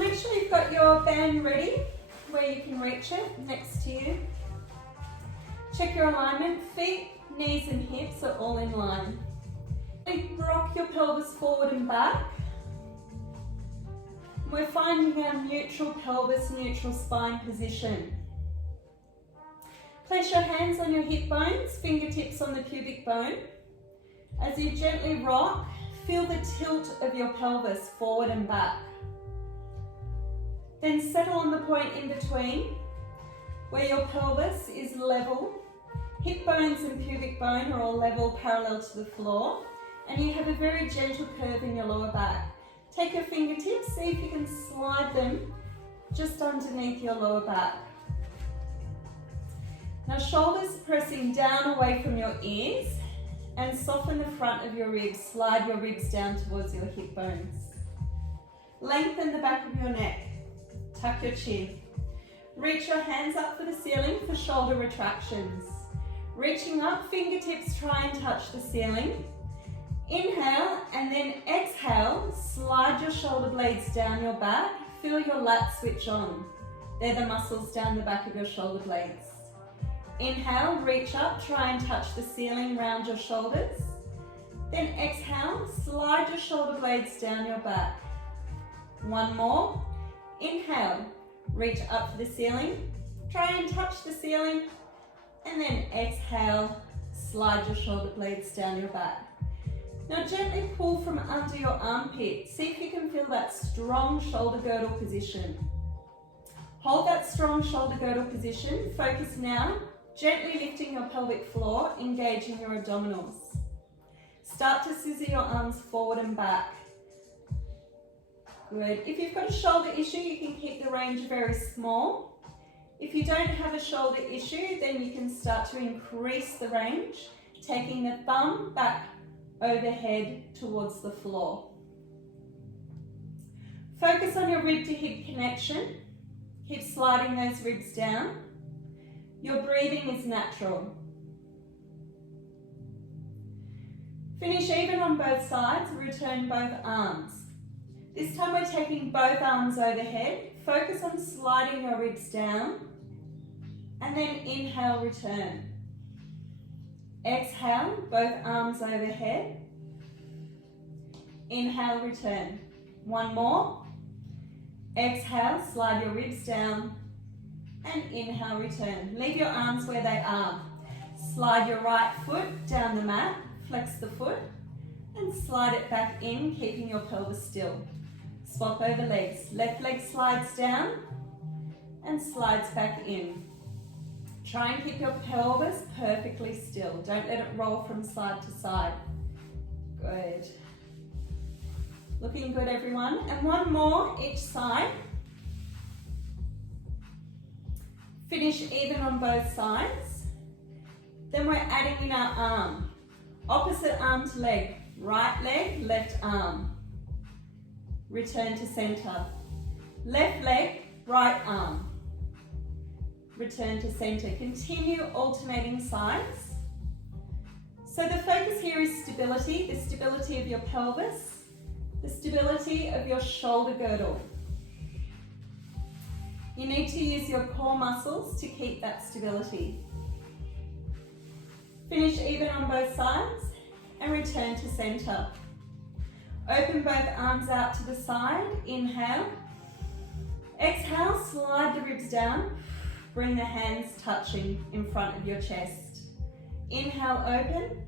make sure you've got your band ready where you can reach it next to you. Check your alignment. Feet, knees and hips are all in line. Rock your pelvis forward and back. We're finding our neutral pelvis, neutral spine position. Place your hands on your hip bones, fingertips on the pubic bone. As you gently rock, feel the tilt of your pelvis forward and back. Then settle on the point in between where your pelvis is level. Hip bones and pubic bone are all level, parallel to the floor. And you have a very gentle curve in your lower back. Take your fingertips, see if you can slide them just underneath your lower back. Now shoulders pressing down away from your ears and soften the front of your ribs. Slide your ribs down towards your hip bones. Lengthen the back of your neck. Tuck your chin. Reach your hands up for the ceiling for shoulder retractions. Reaching up, fingertips try and touch the ceiling. Inhale and then exhale, slide your shoulder blades down your back. Feel your lats switch on. They're the muscles down the back of your shoulder blades. Inhale, reach up, try and touch the ceiling, round your shoulders. Then exhale, slide your shoulder blades down your back. One more. Inhale, reach up for the ceiling, try and touch the ceiling. And then exhale, slide your shoulder blades down your back. Now gently pull from under your armpit. See if you can feel that strong shoulder girdle position. Hold that strong shoulder girdle position. Focus now, gently lifting your pelvic floor, engaging your abdominals. Start to scissor your arms forward and back. Good. If you've got a shoulder issue, you can keep the range very small. If you don't have a shoulder issue, then you can start to increase the range, taking the thumb back overhead towards the floor. Focus on your rib to hip connection. Keep sliding those ribs down. Your breathing is natural. Finish even on both sides, return both arms. This time we're taking both arms overhead. Focus on sliding your ribs down. And then inhale, return. Exhale, both arms overhead. Inhale, return. One more. Exhale, slide your ribs down. And inhale, return. Leave your arms where they are. Slide your right foot down the mat. Flex the foot. And slide it back in, keeping your pelvis still. Swap over legs. Left leg slides down and slides back in. Try and keep your pelvis perfectly still. Don't let it roll from side to side. Good. Looking good, everyone. And one more each side. Finish even on both sides. Then we're adding in our arm. Opposite arm to leg. Right leg, left arm. Return to center. Left leg, right arm. Return to center. Continue alternating sides. So the focus here is stability, the stability of your pelvis, the stability of your shoulder girdle. You need to use your core muscles to keep that stability. Finish even on both sides and return to center. Open both arms out to the side. Inhale. Exhale, slide the ribs down. Bring the hands touching in front of your chest. Inhale, open.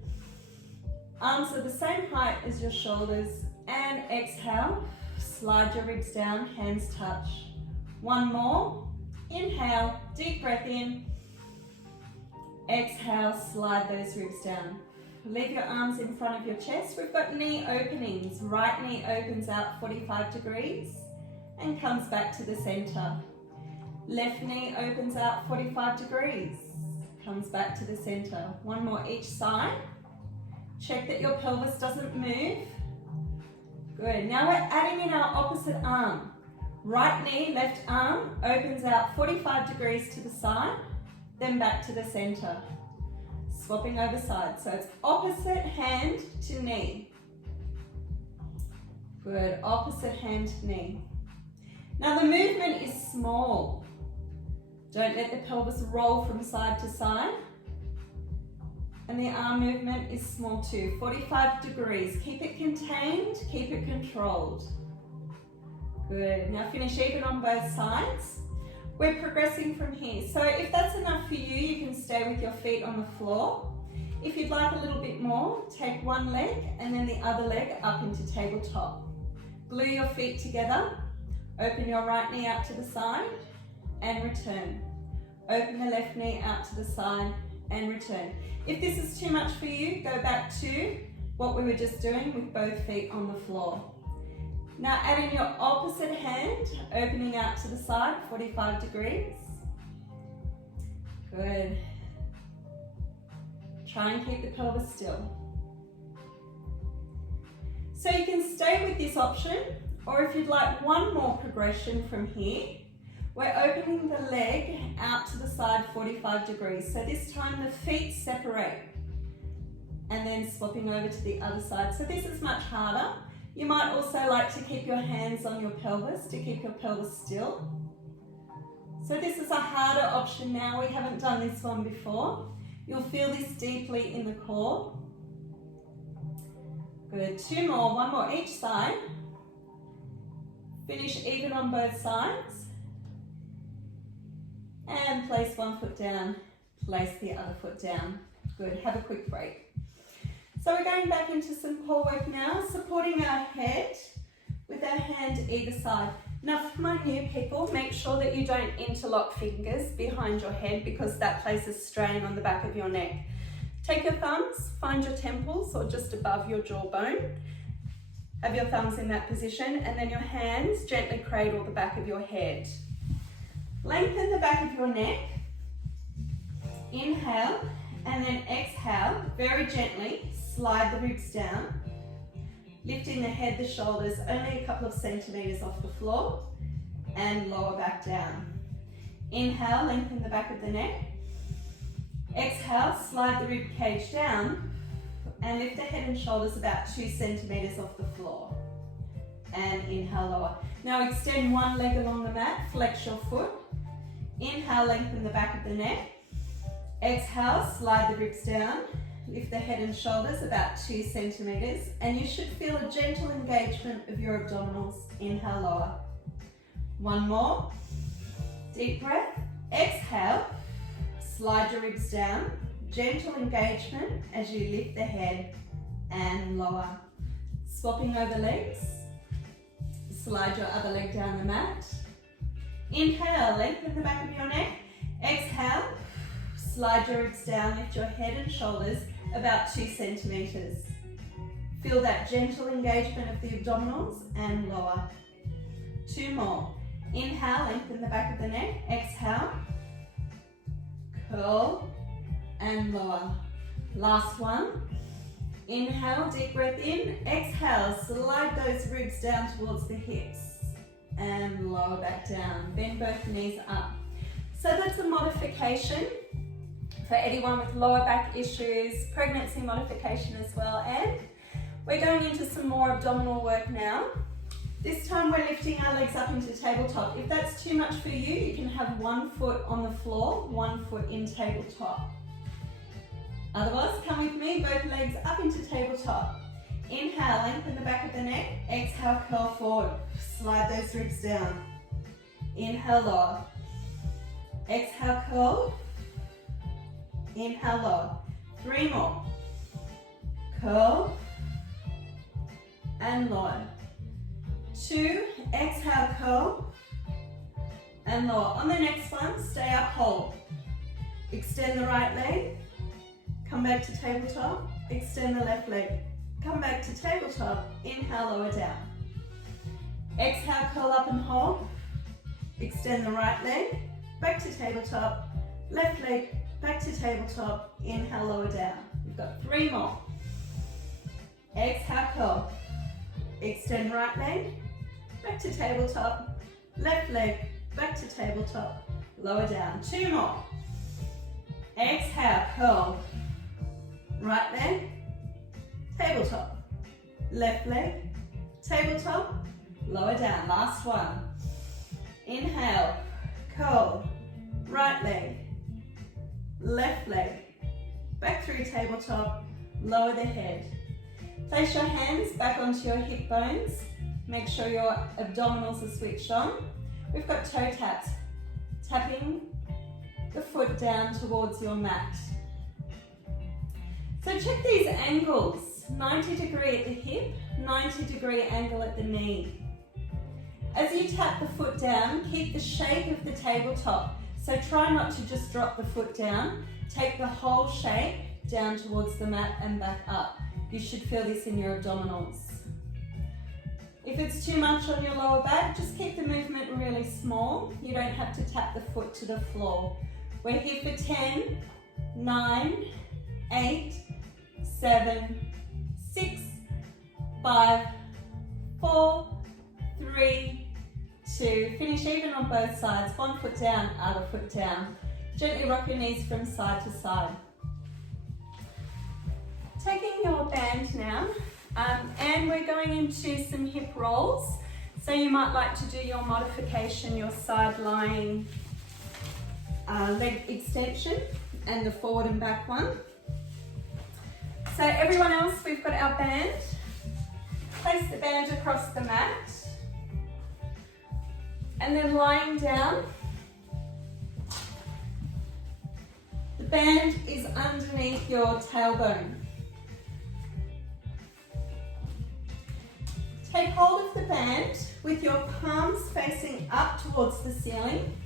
Arms are the same height as your shoulders. And exhale, slide your ribs down, hands touch. One more. Inhale, deep breath in. Exhale, slide those ribs down. Leave your arms in front of your chest. We've got knee openings. Right knee opens out 45 degrees and comes back to the center. Left knee opens out 45 degrees, comes back to the center. One more each side. Check that your pelvis doesn't move. Good. Now we're adding in our opposite arm. Right knee, left arm opens out 45 degrees to the side, then back to the center. Swapping over sides. So it's opposite hand to knee. Good. Opposite hand to knee. Now the movement is small. Don't let the pelvis roll from side to side. And the arm movement is small too, 45 degrees. Keep it contained, keep it controlled. Good, now finish even on both sides. We're progressing from here. So if that's enough for you, you can stay with your feet on the floor. If you'd like a little bit more, take one leg and then the other leg up into tabletop. Glue your feet together. Open your right knee out to the side and return. Open the left knee out to the side and return. If this is too much for you, go back to what we were just doing with both feet on the floor. Now add in your opposite hand, opening out to the side, 45 degrees. Good. Try and keep the pelvis still. So you can stay with this option, or if you'd like one more progression from here, we're opening the leg out to the side 45 degrees. So this time the feet separate and then swapping over to the other side. So this is much harder. You might also like to keep your hands on your pelvis to keep your pelvis still. So this is a harder option now. We haven't done this one before. You'll feel this deeply in the core. Good, two more, one more each side. Finish even on both sides. And place one foot down, place the other foot down. Good, have a quick break. So we're going back into some core work now, supporting our head with our hand either side. Now for my new people, make sure that you don't interlock fingers behind your head because that places strain on the back of your neck. Take your thumbs, find your temples or just above your jawbone. Have your thumbs in that position and then your hands gently cradle the back of your head. Lengthen the back of your neck. Inhale and then exhale, very gently, slide the ribs down. Lifting the head, the shoulders, only a couple of centimeters off the floor and lower back down. Inhale, lengthen the back of the neck. Exhale, slide the rib cage down and lift the head and shoulders about 2 centimeters off the floor. And inhale, lower. Now extend one leg along the mat, flex your foot. Inhale, lengthen the back of the neck. Exhale, slide the ribs down. Lift the head and shoulders about 2 centimeters and you should feel a gentle engagement of your abdominals. Inhale, lower. One more. Deep breath. Exhale. Slide your ribs down. Gentle engagement as you lift the head and lower. Swapping over legs. Slide your other leg down the mat. Inhale, lengthen the back of your neck. Exhale. Slide your ribs down, lift your head and shoulders about 2 centimeters. Feel that gentle engagement of the abdominals and lower. Two more. Inhale, lengthen the back of the neck. Exhale. Curl and lower. Last one. Inhale, deep breath in. Exhale, slide those ribs down towards the hips and lower back down. Bend both knees up. So that's a modification for anyone with lower back issues, pregnancy modification as well. And we're going into some more abdominal work now. This time we're lifting our legs up into tabletop. If that's too much for you, you can have 1 foot on the floor, 1 foot in tabletop. Otherwise, come with me, both legs up into tabletop. Inhale, lengthen the back of the neck. Exhale, curl forward. Slide those ribs down. Inhale, lower. Exhale, curl. Inhale, lower. 3 more. Curl and lower. 2, exhale, curl and lower. On the next one, stay up, hold. Extend the right leg. Come back to tabletop. Extend the left leg. Come back to tabletop. Inhale, lower down. Exhale, curl up and hold. Extend the right leg. Back to tabletop. Left leg. Back to tabletop. Inhale, lower down. We've got 3 more. Exhale, curl. Extend right leg. Back to tabletop. Left leg. Back to tabletop. Lower down. 2 more. Exhale, curl. Right leg. Tabletop. Left leg. Tabletop. Lower down. Last one. Inhale, curl, right leg, left leg, back through tabletop, lower the head. Place your hands back onto your hip bones. Make sure your abdominals are switched on. We've got toe taps, tapping the foot down towards your mat. So check these angles, 90 degree at the hip, 90 degree angle at the knee. As you tap the foot down, keep the shape of the tabletop. So try not to just drop the foot down. Take the whole shape down towards the mat and back up. You should feel this in your abdominals. If it's too much on your lower back, just keep the movement really small. You don't have to tap the foot to the floor. We're here for 10, 9, 8, 7, 6, 5, 4, 3, 2. Finish even on both sides. One foot down, other foot down. Gently rock your knees from side to side. Taking your band now, and we're going into some hip rolls. So you might like to do your modification, your side lying leg extension and the forward and back one. So everyone else, we've got our band. Place the band across the mat. And then lying down, the band is underneath your tailbone. Take hold of the band with your palms facing up towards the ceiling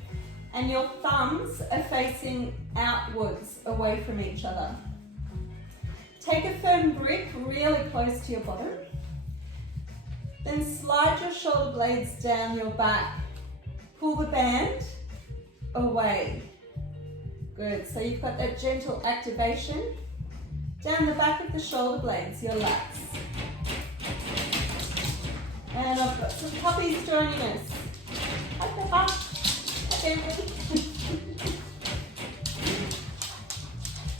and your thumbs are facing outwards away from each other. Take a firm grip really close to your bottom. Then slide your shoulder blades down your back. Pull the band away. Good, so you've got that gentle activation down the back of the shoulder blades, your lats. And I've got some puppies joining us. Hi Peppa. Hi Bentley.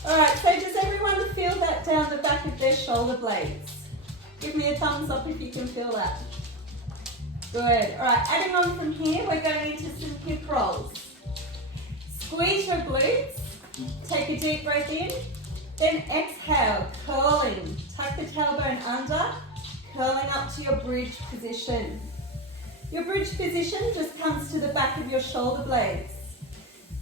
Alright, so does everyone feel that down the back of their shoulder blades? Give me a thumbs up if you can feel that. Good. Alright, adding on from here, we're going into some hip rolls. Squeeze your glutes. Take a deep breath in. Then exhale, curling. Tuck the tailbone under. Curling up to your bridge position. Your bridge position just comes to the back of your shoulder blades.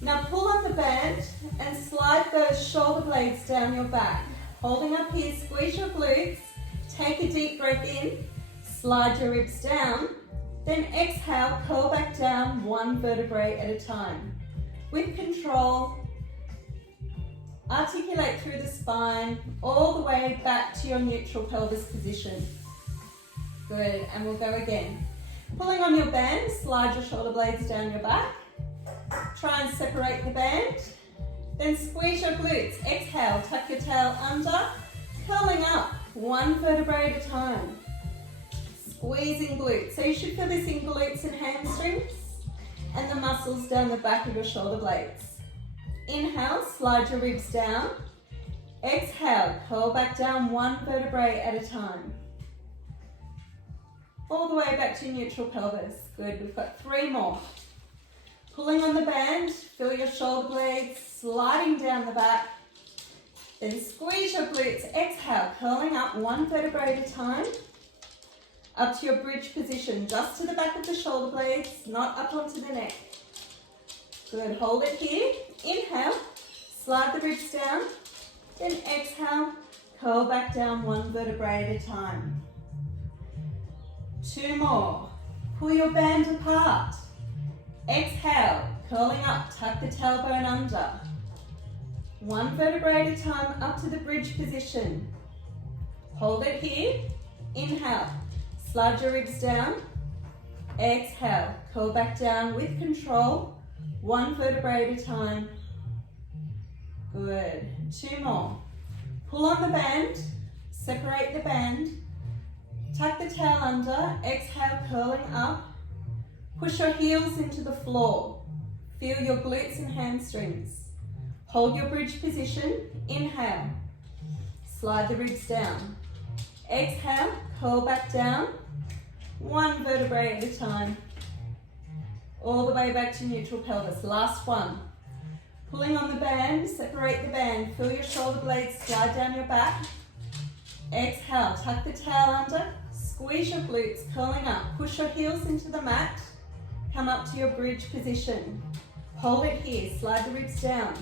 Now pull on the band and slide those shoulder blades down your back. Holding up here, squeeze your glutes, take a deep breath in, slide your ribs down, then exhale, curl back down one vertebrae at a time. With control, articulate through the spine all the way back to your neutral pelvis position. Good, and we'll go again. Pulling on your band, slide your shoulder blades down your back. Try and separate the band. Then squeeze your glutes. Exhale, tuck your tail under, curling up one vertebrae at a time. Squeezing glutes. So you should feel this in glutes and hamstrings and the muscles down the back of your shoulder blades. Inhale, slide your ribs down. Exhale, curl back down one vertebrae at a time. All the way back to neutral pelvis. Good, we've got 3 more. Pulling on the band, feel your shoulder blades sliding down the back. Then squeeze your glutes. Exhale, curling up one vertebrae at a time. Up to your bridge position, just to the back of the shoulder blades, not up onto the neck. Good, hold it here. Inhale, slide the ribs down. Then exhale, curl back down one vertebrae at a time. 2 more. Pull your band apart. Exhale, curling up, tuck the tailbone under. One vertebrae at a time up to the bridge position. Hold it here. Inhale, slide your ribs down. Exhale, curl back down with control. One vertebrae at a time. Good. 2 more. Pull on the band, separate the band. Tuck the tail under, exhale, curling up. Push your heels into the floor. Feel your glutes and hamstrings. Hold your bridge position. Inhale. Slide the ribs down. Exhale, curl back down. One vertebrae at a time. All the way back to neutral pelvis. Last one. Pulling on the band, separate the band. Feel your shoulder blades slide down your back. Exhale, tuck the tail under. Squeeze your glutes, curling up. Push your heels into the mat. Come up to your bridge position. Hold it here, slide the ribs down.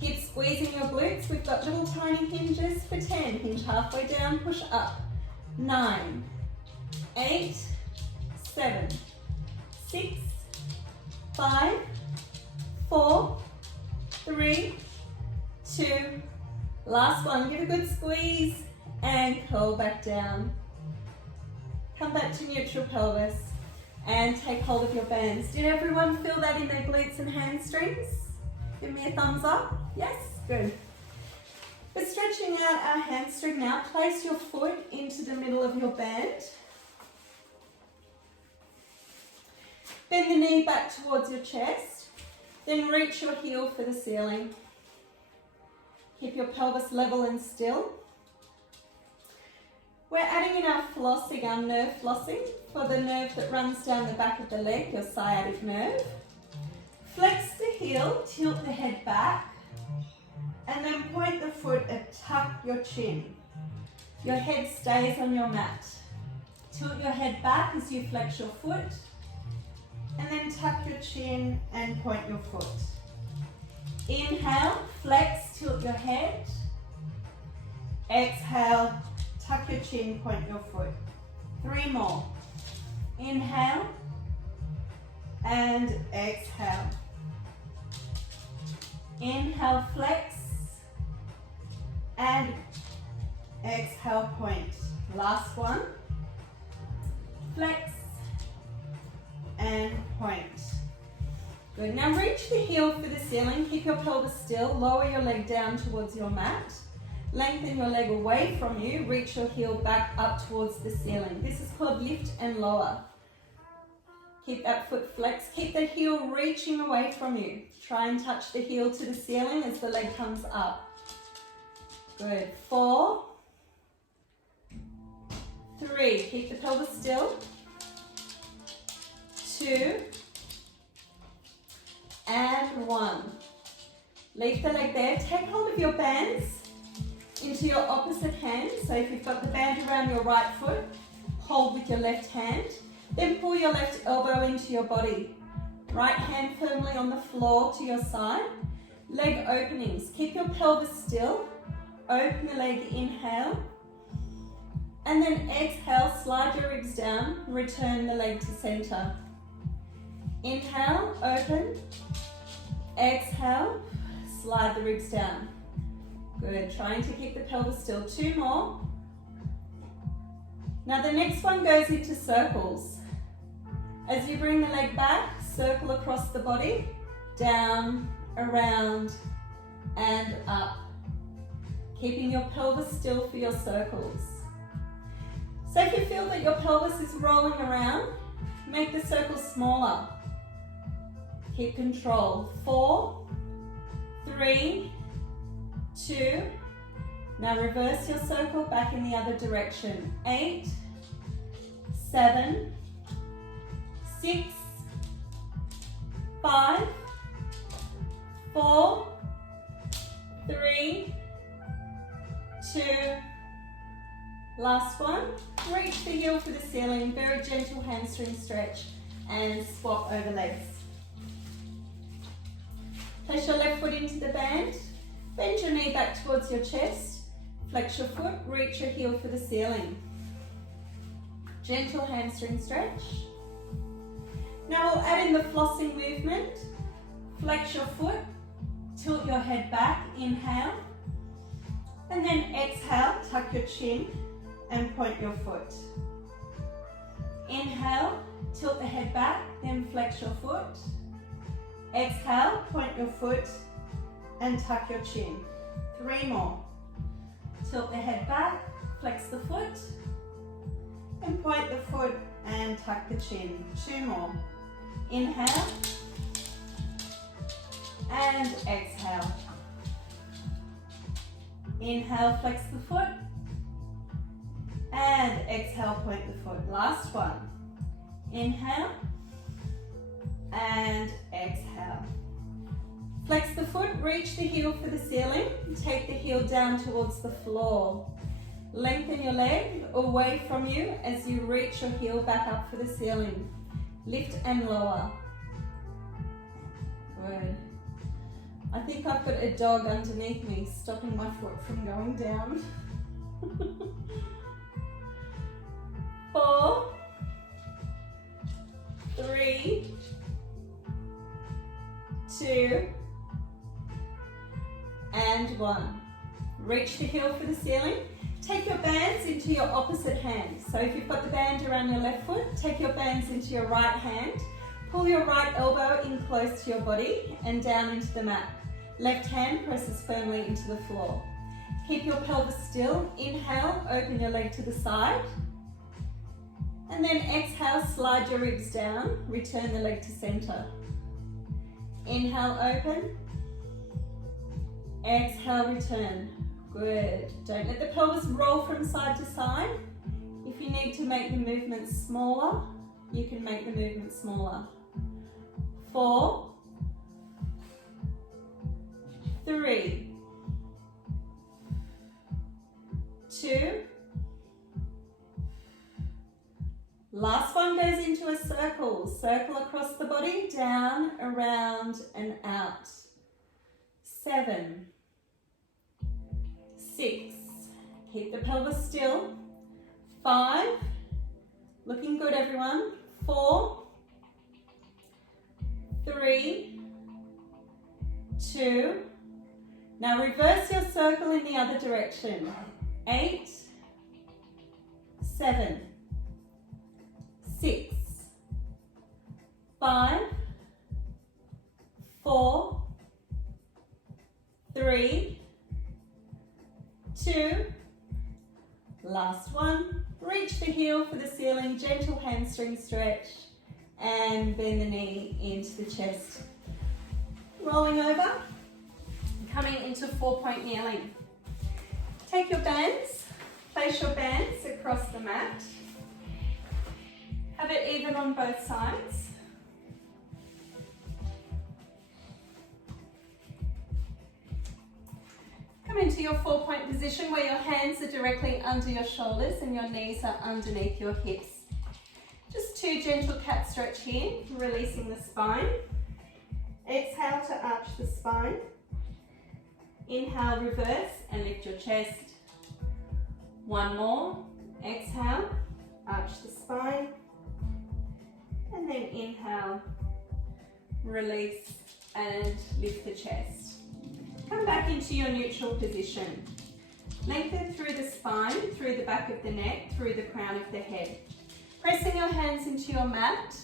Keep squeezing your glutes. We've got little tiny hinges for 10. Hinge halfway down, push up. 9, 8, 7, 6, 5, 4, 3, 2, last one. Give a good squeeze and curl back down. Come back to neutral pelvis and take hold of your bands. Did everyone feel that in their glutes and hamstrings? Give me a thumbs up. Yes, good. We're stretching out our hamstring now. Place your foot into the middle of your band. Bend the knee back towards your chest. Then reach your heel for the ceiling. Keep your pelvis level and still. We're adding in our flossing, our nerve flossing, for the nerve that runs down the back of the leg, your sciatic nerve. Flex the heel, tilt the head back, and then point the foot and tuck your chin. Your head stays on your mat. Tilt your head back as you flex your foot, and then tuck your chin and point your foot. Inhale, flex, tilt your head. Exhale, tuck your chin, point your foot. 3 more. Inhale and exhale. Inhale, flex, and exhale, point. Last one. Flex and point. Good. Now reach the heel for the ceiling. Keep your pelvis still. Lower your leg down towards your mat. Lengthen your leg away from you. Reach your heel back up towards the ceiling. This is called lift and lower. Keep that foot flexed. Keep the heel reaching away from you. Try and touch the heel to the ceiling as the leg comes up. Good. 4, 3. Keep the pelvis still. 2, and 1. Leave the leg there. Take hold of your bands into your opposite hand. So if you've got the band around your right foot, hold with your left hand. Then pull your left elbow into your body. Right hand firmly on the floor to your side. Leg openings. Keep your pelvis still. Open the leg, inhale. And then exhale, slide your ribs down. Return the leg to center. Inhale, open. Exhale, slide the ribs down. Good, trying to keep the pelvis still. 2 more. Now the next one goes into circles. As you bring the leg back, circle across the body, down, around, and up. Keeping your pelvis still for your circles. So if you feel that your pelvis is rolling around, make the circle smaller. Keep control. 4, 3, 2. Now reverse your circle back in the other direction. 8, 7, 6, 5, 4, 3, 2. Last one. Reach the heel for the ceiling. Very gentle hamstring stretch and swap over legs. Place your left foot into the band. Bend your knee back towards your chest. Flex your foot. Reach your heel for the ceiling. Gentle hamstring stretch. Now we'll add in the flossing movement. Flex your foot. Tilt your head back. Inhale. And then exhale. Tuck your chin and point your foot. Inhale. Tilt the head back. Then flex your foot. Exhale, point your foot and tuck your chin. 3 more. Tilt the head back, flex the foot, and point the foot and tuck the chin. 2 more. Inhale, and exhale. Inhale, flex the foot, and exhale, point the foot. Last one. Inhale, reach the heel for the ceiling. Take the heel down towards the floor. Lengthen your leg away from you as you reach your heel back up for the ceiling. Lift and lower. Good. I think I've got a dog underneath me stopping my foot from going down. 4, 3, 2, and 1. Reach the heel for the ceiling. Take your bands into your opposite hand. So if you've got the band around your left foot, take your bands into your right hand. Pull your right elbow in close to your body and down into the mat. Left hand presses firmly into the floor. Keep your pelvis still. Inhale, open your leg to the side. And then exhale, slide your ribs down. Return the leg to center. Inhale, open. Exhale, return. Good. Don't let the pelvis roll from side to side. If you need to make the movement smaller, you can make the movement smaller. 4, 3, 2. Last one goes into a circle. Circle across the body, down, around, and out. 7, 6. Keep the pelvis still. 5. Looking good, everyone. 4, 3, 2. Now reverse your circle in the other direction. 8, 7, 6, 5, 4, 3, 2. Last one. Reach the heel for the ceiling, gentle hamstring stretch, and bend the knee into the chest. Rolling over, coming into 4-point kneeling. Take your bands, place your bands across the mat. Have it even on both sides. Come into your 4-point position where your hands are directly under your shoulders and your knees are underneath your hips. Just 2 gentle cat stretch here, releasing the spine. Exhale to arch the spine. Inhale, reverse, and lift your chest. 1 more. Exhale, arch the spine. And then inhale, release, and lift the chest. Come back into your neutral position. Lengthen through the spine, through the back of the neck, through the crown of the head. Pressing your hands into your mat,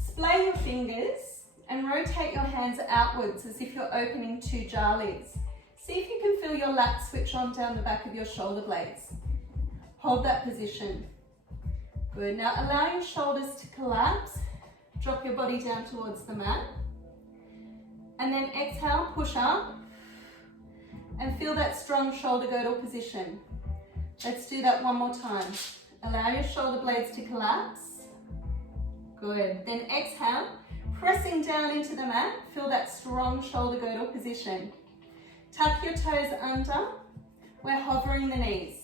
splay your fingers and rotate your hands outwards as if you're opening 2 jar lids. See if you can feel your lats switch on down the back of your shoulder blades. Hold that position. Good. Now allow your shoulders to collapse. Drop your body down towards the mat. And then exhale, push up. And feel that strong shoulder girdle position. Let's do that one more time. Allow your shoulder blades to collapse. Good. Then exhale, pressing down into the mat. Feel that strong shoulder girdle position. Tuck your toes under. We're hovering the knees.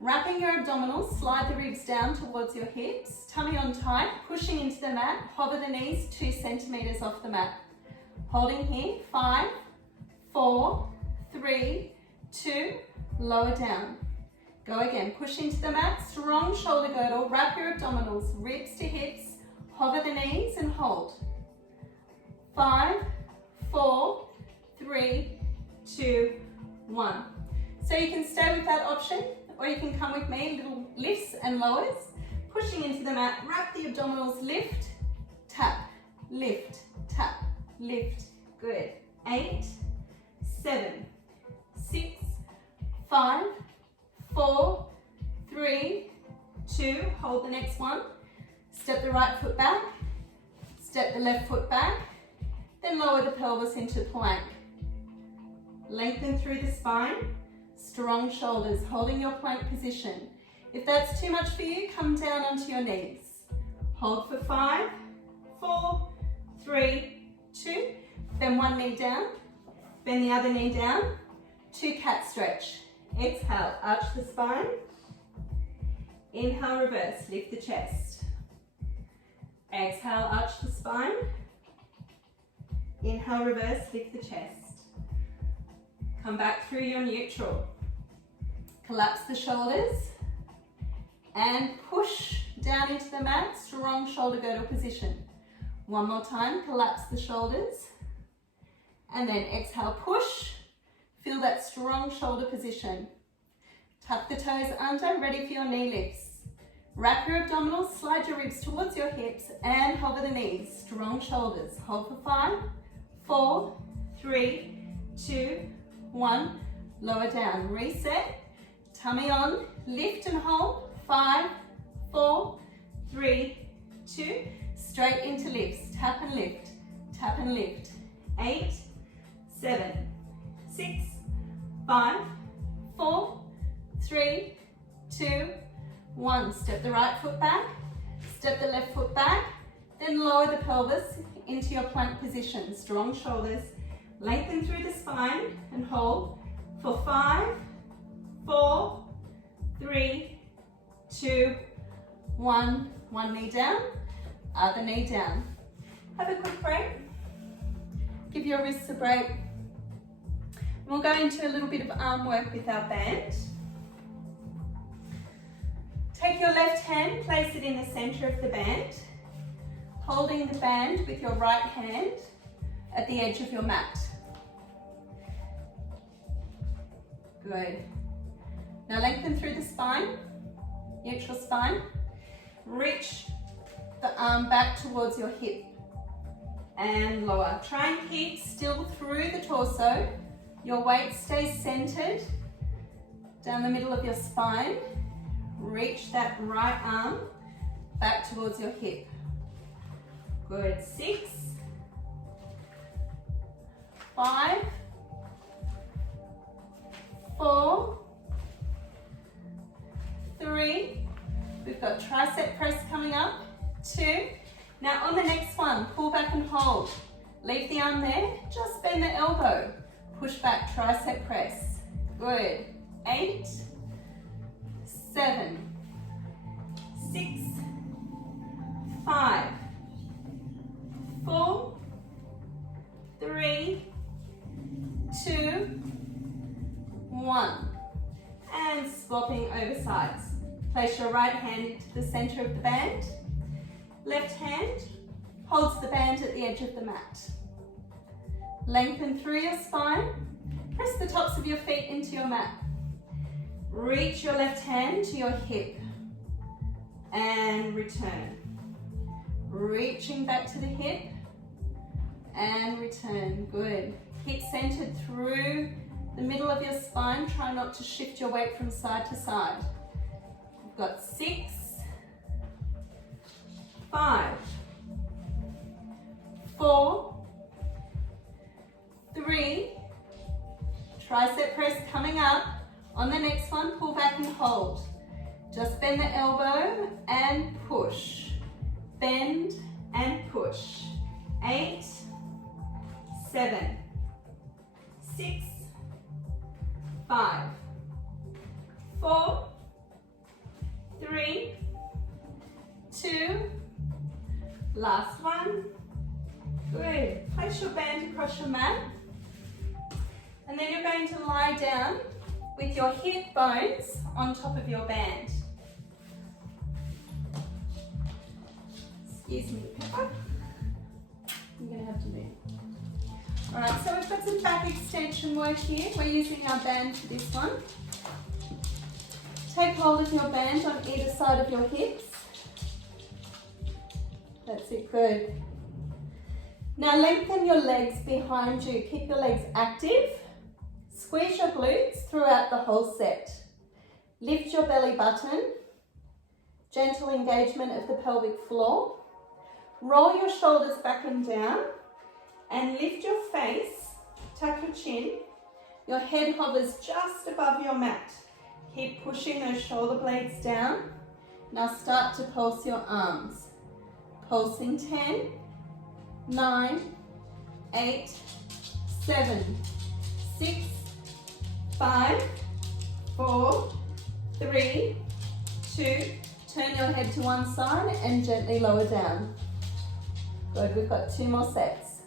Wrapping your abdominals, slide the ribs down towards your hips. Tummy on tight, pushing into the mat. Hover the knees 2 centimeters off the mat. Holding here, 5, 4, 3, 2, lower down. Go again, push into the mat, strong shoulder girdle, wrap your abdominals, ribs to hips, hover the knees and hold. 5, 4, 3, 2, 1. So you can stay with that option, or you can come with me, little lifts and lowers. Pushing into the mat, wrap the abdominals, lift, tap, lift, tap, lift. Good. 8, 7, 6, 5, 4, 3, 2. Hold the next one. Step the right foot back. Step the left foot back. Then lower the pelvis into plank. Lengthen through the spine. Strong shoulders, holding your plank position. If that's too much for you, come down onto your knees. Hold for 5, 4, 3, 2. Then 1 knee down. Bend the other knee down. 2 cat stretch. Exhale, arch the spine. Inhale, reverse, lift the chest. Exhale, arch the spine. Inhale, reverse, lift the chest. Come back through your neutral. Collapse the shoulders and push down into the mat, strong shoulder girdle position. One more time, collapse the shoulders and then exhale, push. Feel that strong shoulder position. Tuck the toes under, ready for your knee lifts. Wrap your abdominals, slide your ribs towards your hips and hover the knees. Strong shoulders. Hold for 5, 4, 3, 2, 1. Lower down. Reset. Tummy on. Lift and hold. 5, 4, 3, 2. Straight into lifts. Tap and lift. Tap and lift. 8, 7, 6, 5, 4, 3, 2, 1. Step the right foot back, step the left foot back, then lower the pelvis into your plank position. Strong shoulders, lengthen through the spine and hold for 5, 4, 3, 2, 1. One knee down, other knee down. Have a quick break. Give your wrists a break. We'll go into a little bit of arm work with our band. Take your left hand, place it in the center of the band, holding the band with your right hand at the edge of your mat. Good. Now lengthen through the spine, neutral spine. Reach the arm back towards your hip and lower. Try and keep still through the torso. Your weight stays centered down the middle of your spine. Reach that right arm back towards your hip. Good. 6, 5, 4, 3. We've got tricep press coming up. 2. Now on the next one, pull back and hold. Leave the arm there. Just bend the elbow. Push back, tricep press. Good. 8, 7, 6, 5, 4, 3, 2, 1. And swapping over sides. Place your right hand into the center of the band. Left hand holds the band at the edge of the mat. Lengthen through your spine. Press the tops of your feet into your mat. Reach your left hand to your hip and return. Reaching back to the hip and return. Good. Keep centered through the middle of your spine. Try not to shift your weight from side to side. We've got 6, 5, 4, 3, tricep press coming up. On the next one, pull back and hold. Just bend the elbow and push. Bend and push. 8, 7, 6, 5, 4, 3, 2, last one. Good. Place your band across your mat. And then you're going to lie down with your hip bones on top of your band. Excuse me, Pepper. I'm going to have to move. Alright, so we've got some back extension work here. We're using our band for this one. Take hold of your band on either side of your hips. That's it, good. Now lengthen your legs behind you. Keep your legs active. Squeeze your glutes throughout the whole set. Lift your belly button. Gentle engagement of the pelvic floor. Roll your shoulders back and down and lift your face. Tuck your chin. Your head hovers just above your mat. Keep pushing those shoulder blades down. Now start to pulse your arms. Pulsing 10, 9, 8, 7, 6, 5, 4, 3, 2. Turn your head to one side and gently lower down. Good, we've got 2 more sets.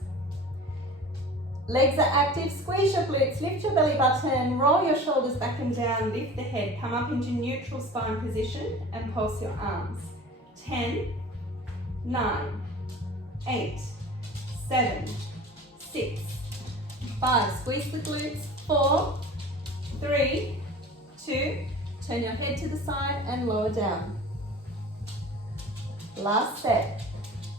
Legs are active, squeeze your glutes, lift your belly button, roll your shoulders back and down, lift the head, come up into neutral spine position and pulse your arms. 10, 9, 8, 7, 6, 5, squeeze the glutes, 4, 3, 2, turn your head to the side and lower down. Last set.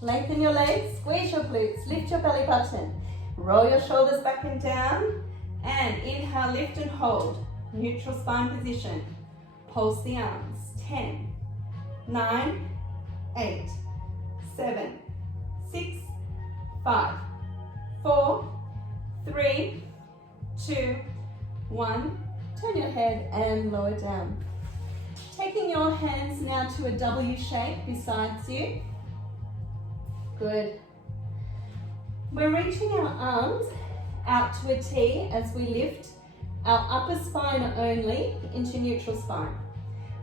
Lengthen your legs, squeeze your glutes, lift your belly button, roll your shoulders back and down, and inhale, lift and hold, neutral spine position. Pulse the arms. 10, 9, 8, 7, 6, 5, 4, 3, 2, 1. Turn your head and lower down. Taking your hands now to a W shape besides you. Good. We're reaching our arms out to a T as we lift our upper spine only into neutral spine.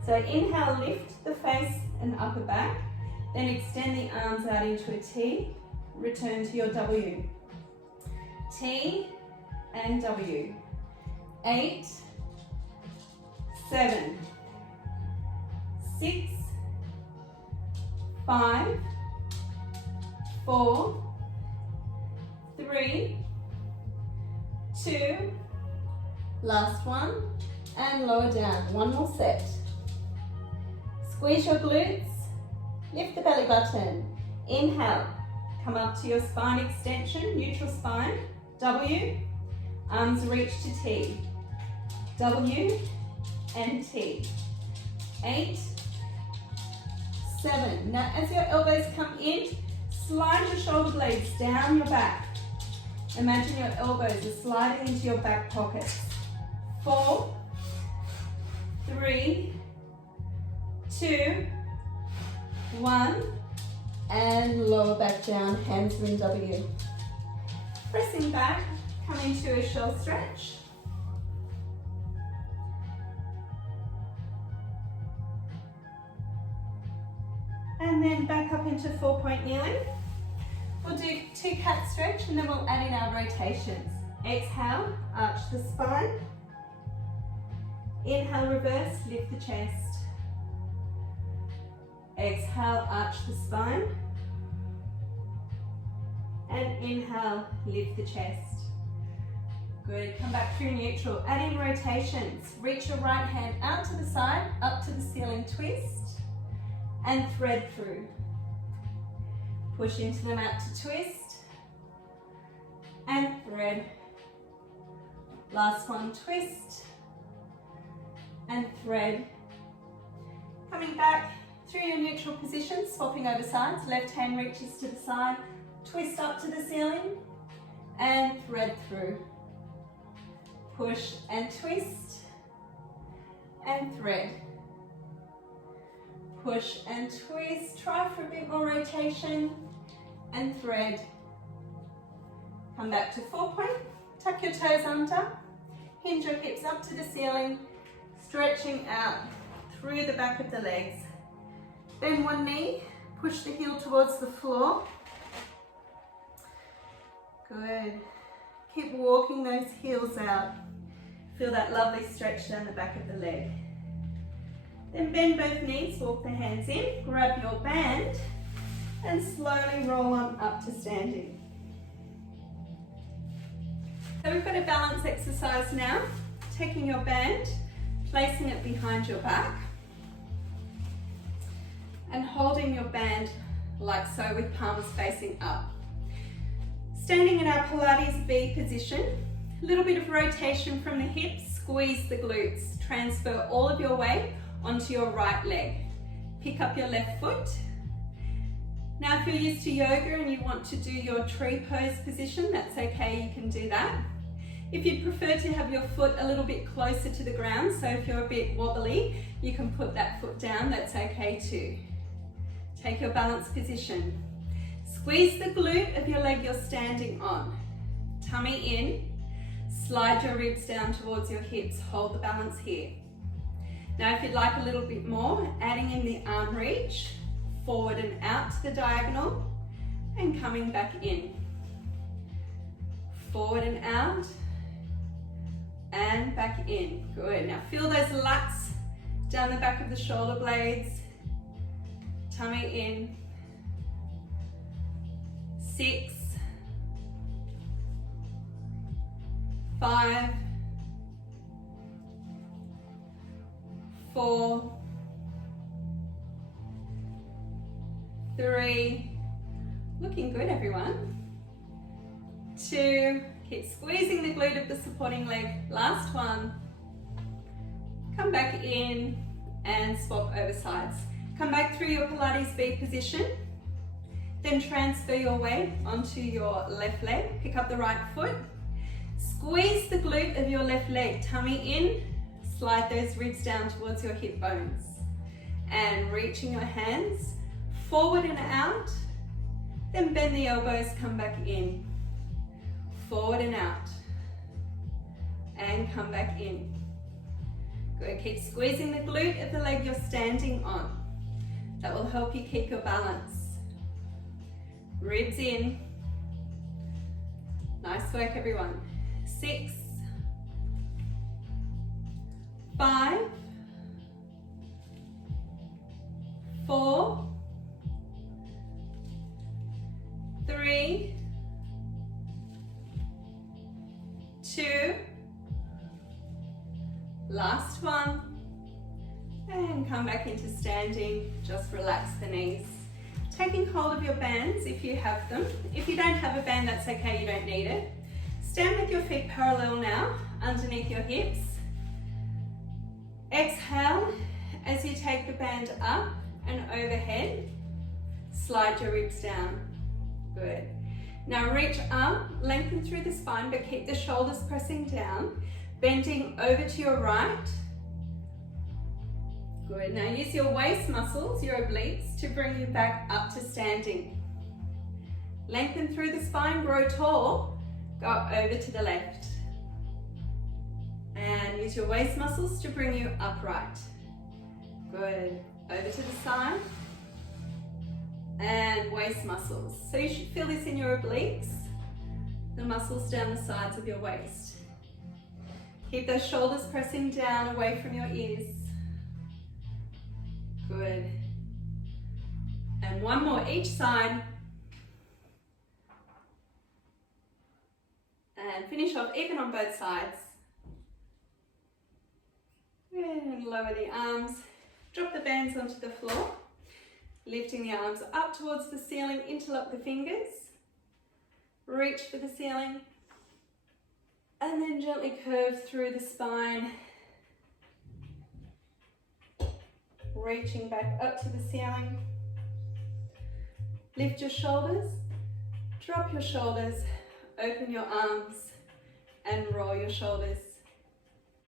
So inhale, lift the face and upper back, then extend the arms out into a T, return to your W. T and W. 8, 7, 6, 5, 4, 3, 2, last one, and lower down. One more set. Squeeze your glutes, lift the belly button. Inhale, come up to your spine extension, neutral spine, W, arms reach to T, W and T. 8, 7. Now as your elbows come in, slide your shoulder blades down your back. Imagine your elbows are sliding into your back pockets. 4, 3, 2, 1, and lower back down, hands are in W. Pressing back, coming to a shell stretch. And then back up into 4-point kneeling. We'll do 2 cat stretch and then we'll add in our rotations. Exhale, arch the spine. Inhale, reverse, lift the chest. Exhale, arch the spine. And inhale, lift the chest. Good, come back through neutral. Add in rotations. Reach your right hand out to the side, up to the ceiling, twist. And thread through. Push into the mat to twist and thread. Last one, twist and thread. Coming back through your neutral position, swapping over sides. Left hand reaches to the side, twist up to the ceiling and thread through. Push and twist and thread. Push and twist, try for a bit more rotation and thread. Come back to 4-point, tuck your toes under, hinge your hips up to the ceiling, stretching out through the back of the legs. Bend one knee, push the heel towards the floor. Good. Keep walking those heels out. Feel that lovely stretch down the back of the leg. Then bend both knees, walk the hands in, grab your band, and slowly roll on up to standing. So we've got a balance exercise now. Taking your band, placing it behind your back, and holding your band like so with palms facing up. Standing in our Pilates V position, a little bit of rotation from the hips, squeeze the glutes, transfer all of your weight onto your right leg. Pick up your left foot. Now if you're used to yoga and you want to do your tree pose position, that's okay, you can do that. If you prefer to have your foot a little bit closer to the ground, so if you're a bit wobbly, you can put that foot down, that's okay too. Take your balance position. Squeeze the glute of your leg you're standing on. Tummy in. Slide your ribs down towards your hips. Hold the balance here. Now if you'd like a little bit more, adding in the arm reach, forward and out to the diagonal, and coming back in. Forward and out, and back in. Good. Now feel those lats down the back of the shoulder blades. Tummy in. 6, 5, 4, 3, looking good everyone. 2, keep squeezing the glute of the supporting leg. Last one. Come back in and swap over sides. Come back through your Pilates B position. Then transfer your weight onto your left leg. Pick up the right foot. Squeeze the glute of your left leg. Tummy in. Slide those ribs down towards your hip bones. And reaching your hands forward and out. Then bend the elbows, come back in. Forward and out. And come back in. Good. Keep squeezing the glute of the leg you're standing on. That will help you keep your balance. Ribs in. Nice work, everyone. 6, 5, 4, 3, 2, last one, and come back into standing. Just relax the knees. Taking hold of your bands if you have them. If you don't have a band, that's okay, you don't need it. Stand with your feet parallel now, underneath your hips. Exhale as you take the band up and overhead. Slide your ribs down. Good. Now reach up, lengthen through the spine, but keep the shoulders pressing down. Bending over to your right. Good. Now use your waist muscles, your obliques, to bring you back up to standing. Lengthen through the spine, grow tall. Go over to the left. And use your waist muscles to bring you upright. Good. Over to the side. And waist muscles. So you should feel this in your obliques, the muscles down the sides of your waist. Keep those shoulders pressing down away from your ears. Good. And one more each side. And finish off even on both sides. And lower the arms. Drop the bands onto the floor. Lifting the arms up towards the ceiling, interlock the fingers. Reach for the ceiling. And then gently curve through the spine. Reaching back up to the ceiling. Lift your shoulders. Drop your shoulders. Open your arms and roll your shoulders.